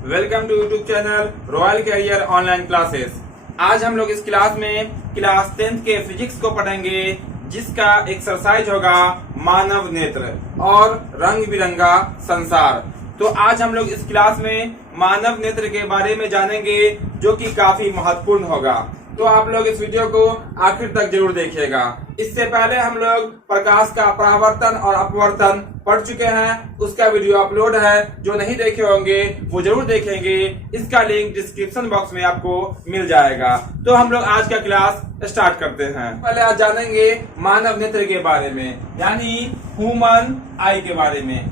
Welcome to YouTube channel royal career online classes. आज हम लोग इस क्लास में क्लास 10th के फिजिक्स को पढ़ेंगे, जिसका एक्सरसाइज होगा मानव नेत्र और रंग बिरंगा संसार। तो आज हम लोग इस क्लास में मानव नेत्र के बारे में जानेंगे, जो कि काफी महत्वपूर्ण होगा। तो आप लोग इस वीडियो को आखिर तक जरूर देखिएगा। इससे पहले हम लोग प्रकाश का परावर्तन और अपवर्तन पढ़ चुके हैं, उसका वीडियो अपलोड है। जो नहीं देखे होंगे वो जरूर देखेंगे, इसका लिंक डिस्क्रिप्शन बॉक्स में आपको मिल जाएगा। तो हम लोग आज का क्लास स्टार्ट करते हैं। पहले आज जानेंगे मानव नेत्र के बारे में, यानी ह्यूमन आई के बारे में।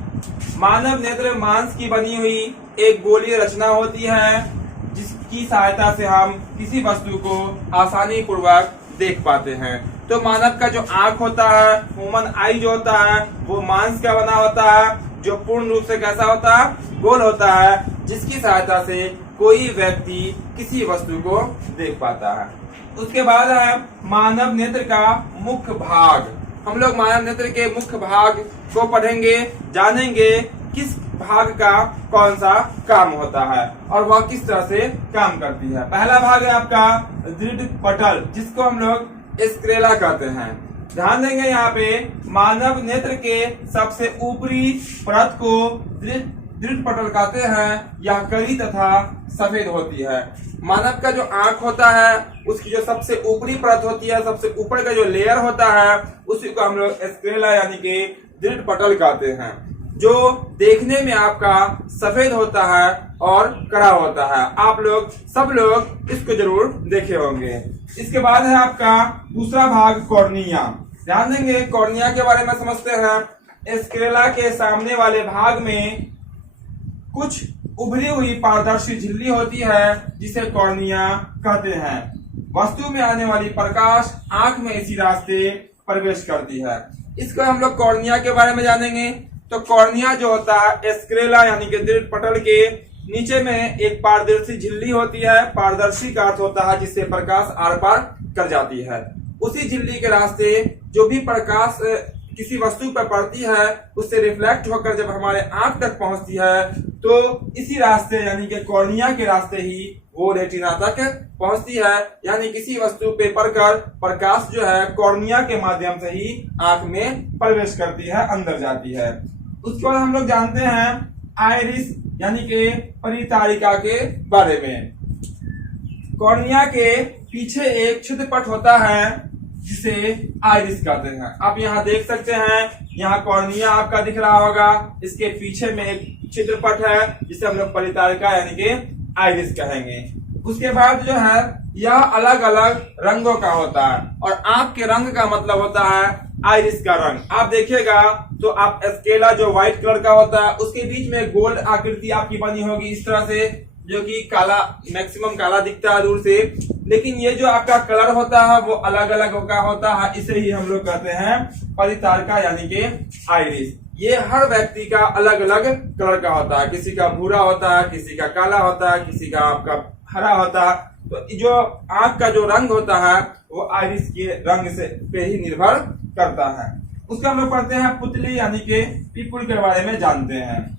मानव नेत्र मांस की बनी हुई एक गोलीय रचना होती है, जिसकी सहायता से हम किसी वस्तु को आसानी पूर्वक देख पाते हैं। तो मानव का जो आंख होता है, ह्यूमन आई जो होता है, वो मांस का बना होता है, जो पूर्ण रूप से कैसा होता है, गोल होता है, जिसकी सहायता से कोई व्यक्ति किसी वस्तु को देख पाता है। उसके बाद है मानव नेत्र का मुख्य भाग। हम लोग मानव नेत्र के मुख्य भाग को पढ़ेंगे, जानेंगे किस भाग का कौन सा काम होता है और वह किस तरह से काम करती है। पहला भाग है आपका दृढ़ पटल, जिसको हम लोग स्क्लेरा कहते हैं। ध्यान देंगे यहाँ पे मानव नेत्र के सबसे ऊपरी परत को दृढ़ पटल कहते हैं। यह कड़ी तथा सफेद होती है। मानव का जो आंख होता है, उसकी जो सबसे ऊपरी परत होती है, सबसे ऊपर का जो लेयर होता है, उसी को हम लोग स्क्लेरा यानी कि दृढ़ पटल कहते हैं, जो देखने में आपका सफेद होता है और कड़ा होता है। आप लोग सब लोग इसको जरूर देखे होंगे। इसके बाद है आपका दूसरा भाग कॉर्निया। ध्यान देंगे कॉर्निया के बारे में समझते हैं। स्क्लेरा के सामने वाले भाग में कुछ उभरी हुई पारदर्शी झिल्ली होती है, जिसे कॉर्निया कहते हैं। वस्तु में आने वाली प्रकाश आंख में इसी रास्ते प्रवेश करती है। इसको हम लोग कॉर्निया के बारे में जानेंगे। तो कॉर्निया जो होता है, स्क्लेरा यानी कि दृढ़ पटल के नीचे में एक पारदर्शी झिल्ली होती है। पारदर्शी का अर्थ होता है जिससे प्रकाश आर पार कर जाती है। उसी झिल्ली के रास्ते जो भी प्रकाश किसी वस्तु पर पड़ती है, उससे रिफ्लेक्ट होकर जब हमारे आंख तक पहुंचती है, तो इसी रास्ते यानी कि कॉर्निया के रास्ते ही वो रेटिना तक पहुंचती है। यानी किसी वस्तु पे पड़कर प्रकाश जो है कॉर्निया के माध्यम से ही आंख में प्रवेश करती है, अंदर जाती है। उसके बाद हम लोग जानते हैं आइरिस यानी कि परितारिका के बारे में। कॉर्निया के पीछे एक छिद्रपट होता है, जिसे आइरिस कहते हैं। आप यहाँ देख सकते हैं, यहाँ कॉर्निया आपका दिख रहा होगा, इसके पीछे में एक छिद्रपट है, जिसे हम लोग परितारिका यानी कि आइरिस कहेंगे। उसके बाद जो है यह अलग अलग रंगों का होता है, और आंख के रंग का मतलब होता है आइरिस का रंग। आप देखिएगा तो आप स्केला जो व्हाइट कलर का होता है, उसके बीच में गोल्ड आकृति आपकी बनी होगी इस तरह से, जो कि काला, मैक्सिमम काला दिखता है दूर से। लेकिन ये जो आपका कलर होता है वो अलग अलग का होता है, इसे ही हम लोग कहते हैं परितारिका यानी कि आइरिस। ये हर व्यक्ति का अलग अलग कलर का होता है, किसी का भूरा होता है, किसी का काला होता है, किसी का आपका हरा होता है। तो जो आंख का जो रंग होता है वो आइरिस के रंग से पे ही निर्भर करता है। उसका हम लोग पढ़ते हैं पुतली यानी कि पीपुल के बारे में जानते हैं।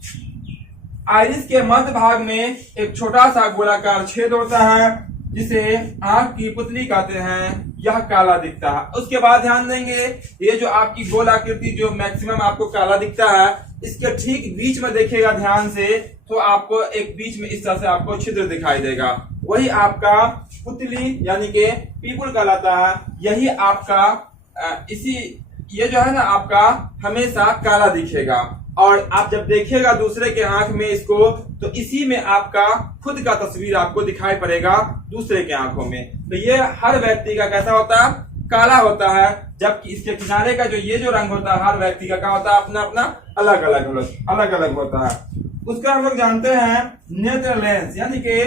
आइरिस के मध्य भाग में एक छोटा सा गोलाकार छेद होता है, जिसे आंख की पुतली कहते हैं। यह काला दिखता है। उसके बाद ध्यान देंगे, ये जो आपकी गोल आकृति जो मैक्सिमम आपको काला दिखता है, इसके ठीक बीच में देखिएगा ध्यान से, तो आपको एक बीच में इस तरह से आपको छिद्र दिखाई देगा। वही आपका पुतली यानी कि पीपुल कहलाता है। यही आपका ये जो है ना आपका हमेशा काला दिखेगा, और आप जब देखिएगा दूसरे के आंख में इसको, तो इसी में आपका खुद का तस्वीर आपको दिखाई पड़ेगा दूसरे के आंखों में। तो ये हर व्यक्ति का कैसा होता है, काला होता है, जबकि इसके किनारे का जो ये जो रंग होता है हर व्यक्ति का क्या होता है, अपना अपना अलग अलग होता है। उसका हम लोग जानते हैं नेत्र लेंस यानी कि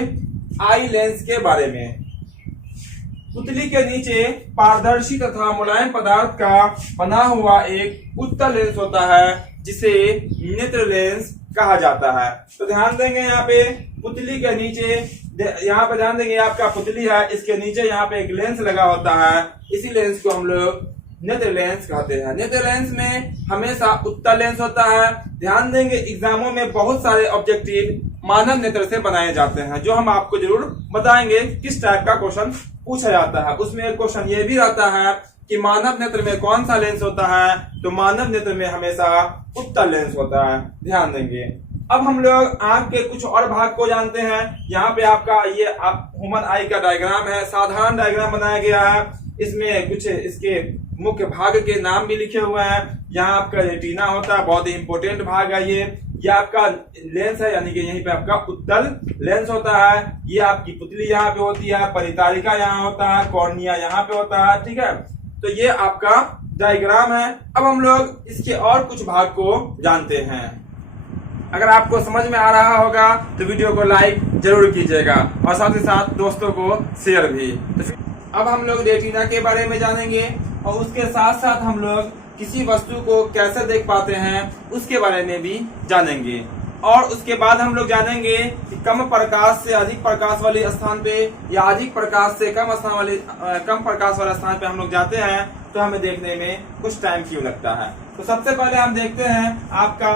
आई लेंस के बारे में। पुतली के नीचे पारदर्शी तथा मुलायम पदार्थ का बना हुआ एक उत्तल लेंस होता है, जिसे नेत्र लेंस कहा जाता है। तो ध्यान देंगे यहाँ पे पुतली के नीचे, यहाँ पे ध्यान देंगे आपका पुतली है, इसके नीचे यहाँ पे एक लेंस लगा होता है। इसी लेंस को हम लोग नेत्र लेंस कहते हैं। नेत्र लेंस में हमेशा उत्तल लेंस होता है। ध्यान देंगे एग्जामों में बहुत सारे ऑब्जेक्टिव मानव नेत्र से बनाए जाते हैं, जो हम आपको जरूर बताएंगे किस टाइप का क्वेश्चन पूछा जाता है। उसमें एक क्वेश्चन ये भी रहता है कि मानव नेत्र में कौन सा लेंस होता है, तो मानव नेत्र में हमेशा उत्तल लेंस होता है, ध्यान देंगे। अब हम लोग आंख के कुछ और भाग को जानते हैं। यहाँ पे आपका ये ह्यूमन आई का डायग्राम है, साधारण डायग्राम बनाया गया है। इसमें कुछ इसके मुख्य भाग के नाम भी लिखे हुए हैं। यहाँ आपका रेटिना होता है, बहुत ही इंपॉर्टेंट भाग है ये आपका लेंस है, यानी कि यहीं पे आपका उत्तल लेंस होता है। ये आपकी पुतली यहाँ पे होती है, परितारिका यहाँ होता है, कॉर्निया यहाँ पे होता है, ठीक है। तो ये आपका डायग्राम है। अब हम लोग इसके और कुछ भाग को जानते हैं। अगर आपको समझ में आ रहा होगा तो वीडियो को लाइक जरूर कीजिएगा और साथ ही साथ दोस्तों को शेयर भी। तो अब हम लोग रेटिना के बारे में जानेंगे और उसके साथ साथ हम लोग किसी वस्तु को कैसे देख पाते हैं उसके बारे में भी जानेंगे। और उसके बाद हम लोग जानेंगे कि कम प्रकाश से अधिक प्रकाश वाले स्थान पे या अधिक प्रकाश से कम प्रकाश वाले स्थान पे हम लोग जाते हैं तो हमें देखने में कुछ टाइम क्यों लगता है। तो सबसे पहले हम देखते हैं आपका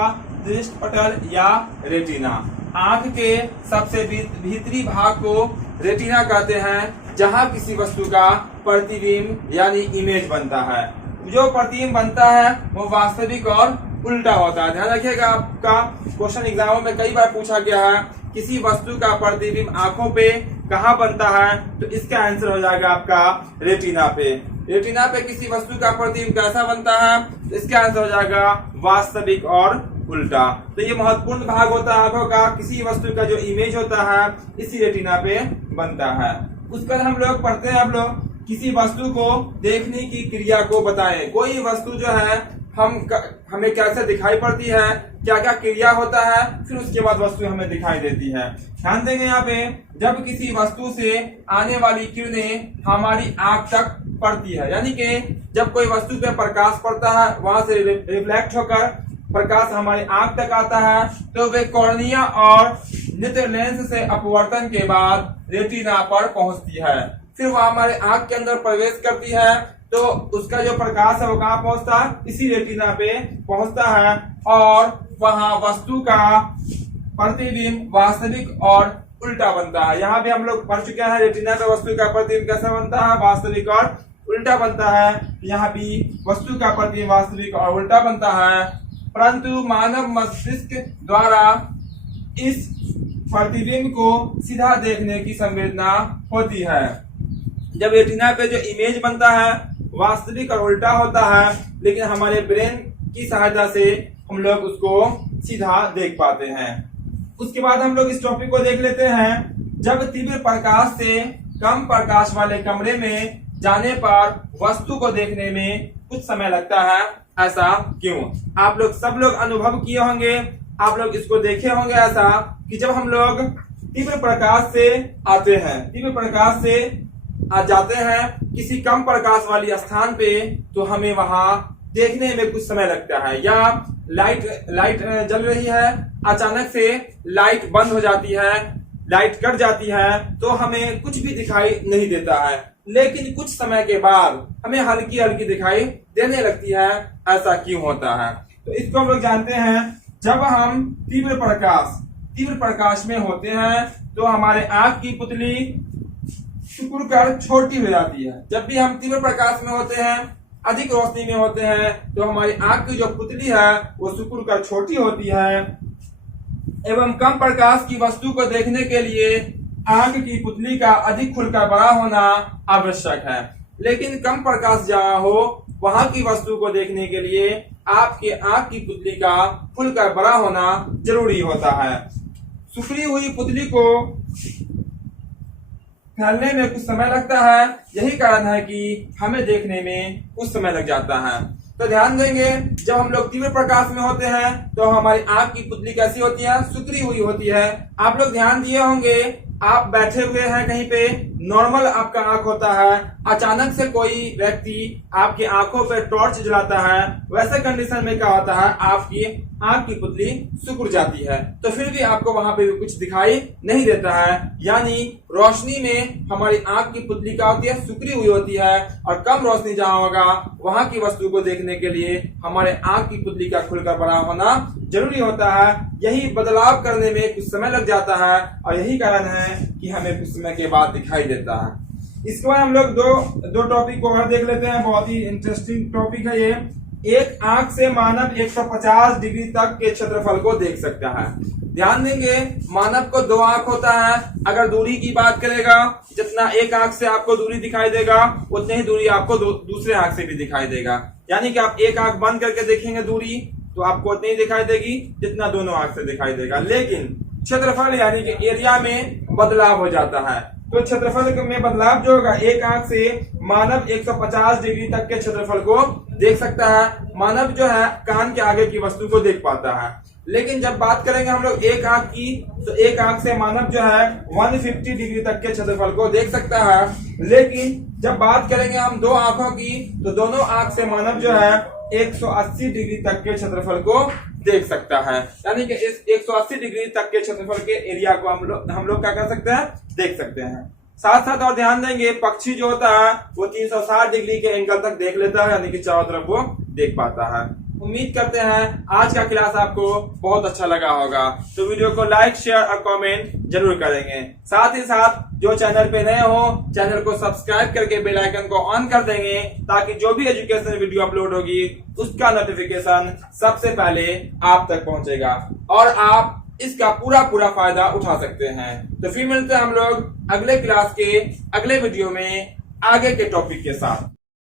दृष्टि पटल या रेटिना। आंख के सबसे भीतरी भाग को रेटिना कहते हैं, जहां किसी वस्तु का प्रतिबिंब यानी इमेज बनता है। जो प्रतिबिंब बनता है वो वास्तविक और उल्टा होता है। ध्यान रखिएगा, आपका क्वेश्चन एग्जामों में कई बार पूछा गया है किसी वस्तु का प्रतिबिंब आंखों पे कहाँ बनता है, तो इसका आंसर हो जाएगा आपका रेटिना पे। रेटिना पे किसी वस्तु का प्रतिबिंब कैसा बनता है, तो इसका आंसर हो जाएगा वास्तविक और उल्टा। तो ये महत्वपूर्ण भाग होता है आंखों का, किसी वस्तु का जो इमेज होता है इसी रेटिना पे बनता है। उसके बाद हम लोग पढ़ते हैं, आप लोग किसी वस्तु को देखने की क्रिया को बताएं। कोई वस्तु जो है हमें कैसे दिखाई पड़ती है, क्या क्या क्रिया होता है, फिर उसके बाद वस्तु हमें दिखाई देती है। ध्यान देंगे यहाँ पे, जब किसी वस्तु से आने वाली किरणें हमारी आंख तक पड़ती है, यानी कि जब कोई वस्तु पे प्रकाश पड़ता है वहां से रिफ्लेक्ट होकर प्रकाश हमारी आंख तक आता है, तो वे कॉर्निया और नेत्र लेंस से अपवर्तन के बाद रेटिना पर पहुंचती है। फिर वह हमारे आंख के अंदर प्रवेश करती है, तो उसका जो प्रकाश है वो कहाँ पहुंचता है, इसी रेटिना पे पहुंचता है और वहां वस्तु का प्रतिबिंब वास्तविक और उल्टा बनता है। यहाँ भी हम लोग पढ़ चुके हैं रेटिना पे वस्तु का प्रतिबिंब कैसा बनता है, वास्तविक और उल्टा बनता है। यहाँ भी वस्तु का प्रतिबिंब वास्तविक और उल्टा बनता है, परंतु मानव मस्तिष्क द्वारा इस प्रतिबिंब को सीधा देखने की संवेदना होती है। जब रेटिना पे जो इमेज बनता है वास्तविक और उल्टा होता है, लेकिन हमारे ब्रेन की सहायता से हम लोग उसको सीधा देख पाते हैं। उसके बाद हम लोग इस टॉपिक को देख लेते हैं। जब तीव्र प्रकाश से कम प्रकाश वाले कमरे में जाने पर वस्तु को देखने में कुछ समय लगता है, ऐसा क्यों? आप लोग सब लोग अनुभव किए होंगे, आप लोग इसको देखे होंगे ऐसा कि जब हम लोग तीव्र प्रकाश से आते हैं, तीव्र प्रकाश से आ जाते हैं किसी कम प्रकाश वाली स्थान पे, तो हमें वहां देखने में कुछ समय लगता है। या लाइट जल रही है, अचानक से लाइट बंद हो जाती है, लाइट कट जाती है, तो हमें कुछ भी दिखाई नहीं देता है, लेकिन कुछ समय के बाद हमें हल्की हल्की दिखाई देने लगती है। ऐसा क्यों होता है? तो इसको हम लोग जानते हैं। जब हम तीव्र प्रकाश में होते हैं तो हमारे आंख की पुतली सिकुड़कर छोटी हो जाती है। जब भी हम तीव्र प्रकाश में होते हैं, अधिक रोशनी में होते हैं, तो हमारी आंख की जो पुतली है वो सिकुड़कर छोटी होती है। एवं कम प्रकाश की वस्तु को देखने के लिए आंख की पुतली का अधिक खुलकर बड़ा होना आवश्यक है। लेकिन कम प्रकाश जहाँ हो वहां की वस्तु को देखने के लिए आपके आंख की पुतली का खुलकर बड़ा होना जरूरी होता है। सिकुड़ी हुई पुतली को फैलने में कुछ समय लगता है, यही कारण है कि हमें देखने में कुछ समय लग जाता है। तो ध्यान देंगे, जब हम लोग तीव्र प्रकाश में होते हैं तो हमारी आंख की पुतली कैसी होती है, सिकुड़ी हुई होती है। आप लोग ध्यान दिए होंगे, आप बैठे हुए हैं कहीं पे, नॉर्मल आपका आंख होता है, अचानक से कोई व्यक्ति आपकी आंखों पे टॉर्च जलाता है, वैसे कंडीशन में क्या होता है, आपकी आंख की पुतली सिकुड़ जाती है, तो फिर भी आपको वहां पे भी कुछ दिखाई नहीं देता है। यानी रोशनी में हमारी आंख की पुतली क्या होती है, सिकुड़ी हुई होती है, और कम रोशनी जहां होगा वहां की वस्तु को देखने के लिए हमारे आंख की पुतली का खुलकर बड़ा होना जरूरी होता है। यही बदलाव करने में कुछ समय लग जाता है और यही कारण है कि हमें कुछ समय के बाद दिखाई देता है। इसके बाद हम लोग दो टॉपिक को और देख लेते हैं। बहुत ही इंटरेस्टिंग टॉपिक है ये। एक आंख से मानव 150 डिग्री तक के क्षेत्रफल को देख सकता है। ध्यान देंगे, मानव को दो आंख होता है। अगर दूरी की बात करेगा, जितना एक आंख से आपको दूरी दिखाई देगा उतनी ही दूरी आपको दूसरे आंख से भी दिखाई देगा। यानी कि आप एक आंख बंद करके देखेंगे दूरी तो आपको उतनी ही दिखाई देगी जितना दोनों आंख से दिखाई देगा। लेकिन क्षेत्रफल यानी कि एरिया में बदलाव हो जाता है। तो क्षेत्रफल में बदलाव जो होगा, एक आंख से मानव 150 डिग्री तक के क्षेत्रफल को देख सकता है। मानव जो है कान के आगे की वस्तु को देख पाता है। लेकिन जब बात करेंगे हम लोग एक आंख की, तो एक आंख से मानव जो है 150 डिग्री तक के क्षेत्रफल को देख सकता है। लेकिन जब बात करेंगे हम दो आंखों की, तो दोनों आंख से मानव जो है 180 डिग्री तक के क्षेत्रफल को देख सकता है। यानी कि इस 180 डिग्री तक के क्षेत्रफल के एरिया को हम लोग क्या कर सकते हैं, देख सकते हैं। साथ साथ और ध्यान देंगे, पक्षी जो होता है वो 360 डिग्री के एंगल तक देख लेता है, यानी कि चारों तरफ वो देख पाता है। उम्मीद करते हैं आज का क्लास आपको बहुत अच्छा लगा होगा। तो वीडियो को लाइक, शेयर और कमेंट जरूर करेंगे। साथ ही साथ जो चैनल पे नए हो, चैनल को सब्सक्राइब करके बेल आइकन को ऑन कर देंगे, ताकि जो भी एजुकेशनल वीडियो अपलोड होगी उसका नोटिफिकेशन सबसे पहले आप तक पहुंचेगा और आप इसका पूरा फायदा उठा सकते हैं। तो फिर मिलते हैं हम लोग अगले क्लास के अगले वीडियो में आगे के टॉपिक के साथ।